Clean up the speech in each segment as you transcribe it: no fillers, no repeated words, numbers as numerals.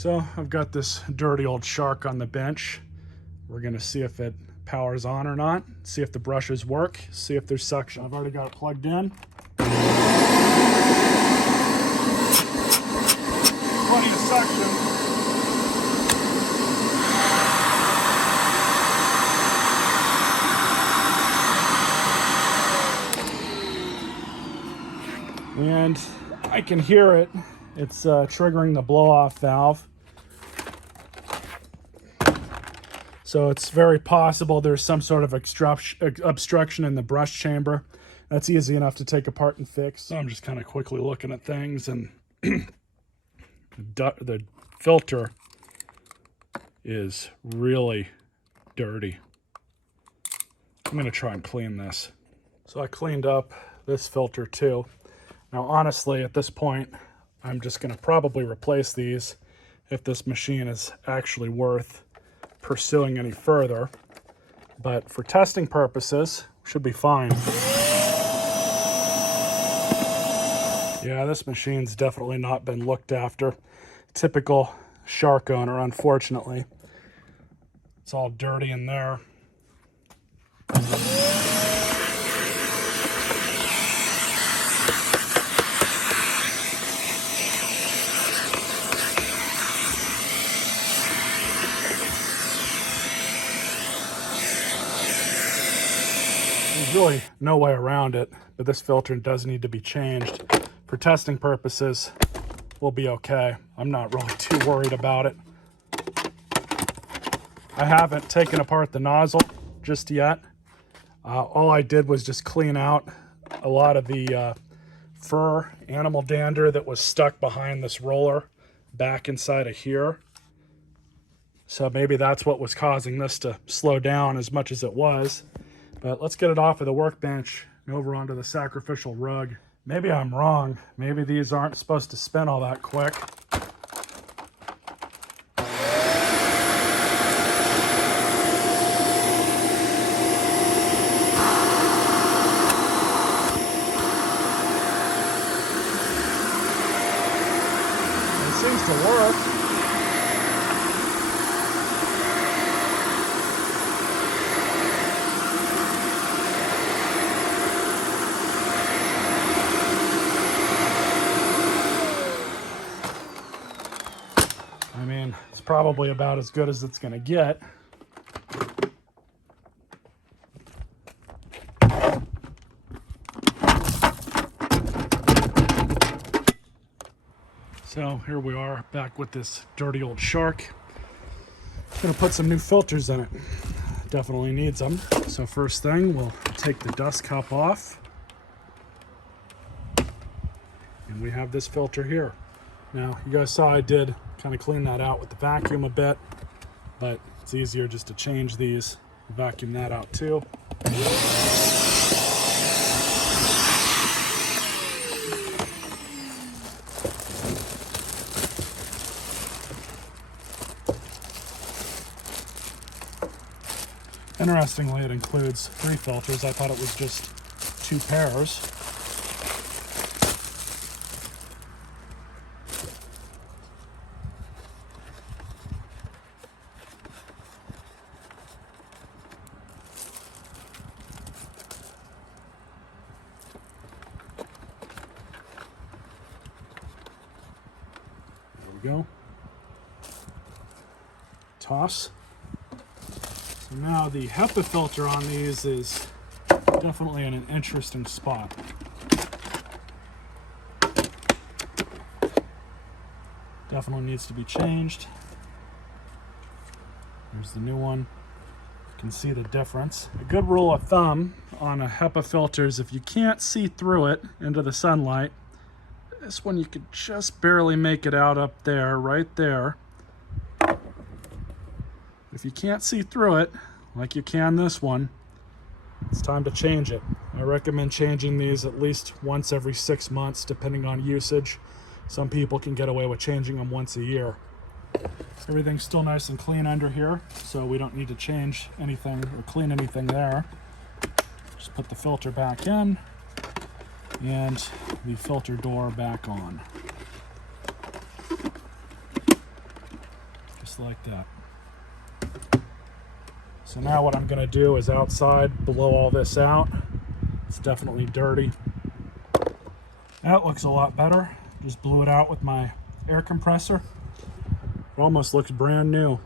So I've got this dirty old shark on the bench. We're gonna see if it powers on or not, see if the brushes work, see if there's suction. I've already got it plugged in. Plenty of suction. And I can hear it. It's triggering the blow-off valve. So it's very possible there's some sort of obstruction in the brush chamber. That's easy enough to take apart and fix. So I'm just kind of quickly looking at things, and the filter is really dirty. I'm going to try and clean this. So I cleaned up this filter too. Now honestly, at this point, I'm just going to probably replace these if this machine is actually worth pursuing any further. But for testing purposes, should be fine. Yeah, this machine's definitely not been looked after. Typical shark owner, unfortunately. It's all dirty in there. There's really no way around it, but this filter does need to be changed. For testing purposes, we'll be okay. I'm not really too worried about it. I haven't taken apart the nozzle just yet. All I did was just clean out a lot of the fur animal dander that was stuck behind this roller back inside of here. So maybe that's what was causing this to slow down as much as it was. But let's get it off of the workbench and over onto the sacrificial rug. Maybe I'm wrong. Maybe these aren't supposed to spin all that quick. It seems to work. I mean, it's probably about as good as it's going to get. So here we are back with this dirty old shark. Gonna put some new filters in it. Definitely needs them. So first thing, we'll take the dust cup off. And we have this filter here. Now, you guys saw I did kind of clean that out with the vacuum a bit, but it's easier just to change these, vacuum that out too. Interestingly, it includes 3 filters. I thought it was just 2 pairs. There we go. Toss. So now the HEPA filter on these is definitely in an interesting spot. Definitely needs to be changed. There's the new one. You can see the difference. A good rule of thumb on a HEPA filter is if you can't see through it into the sunlight, this one you could just barely make it out up there, right there. If you can't see through it, like you can this one, it's time to change it. I recommend changing these at least once every 6 months, depending on usage. Some people can get away with changing them once a year. Everything's still nice and clean under here, so we don't need to change anything or clean anything there. Just put the filter back in and the filter door back on. like that. So now what I'm going to do is outside blow all this out. It's definitely dirty. That looks a lot better. Just blew it out with my air compressor. It almost looks brand new.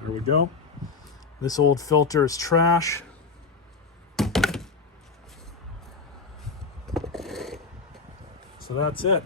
There we go. This old filter is trash. So that's it.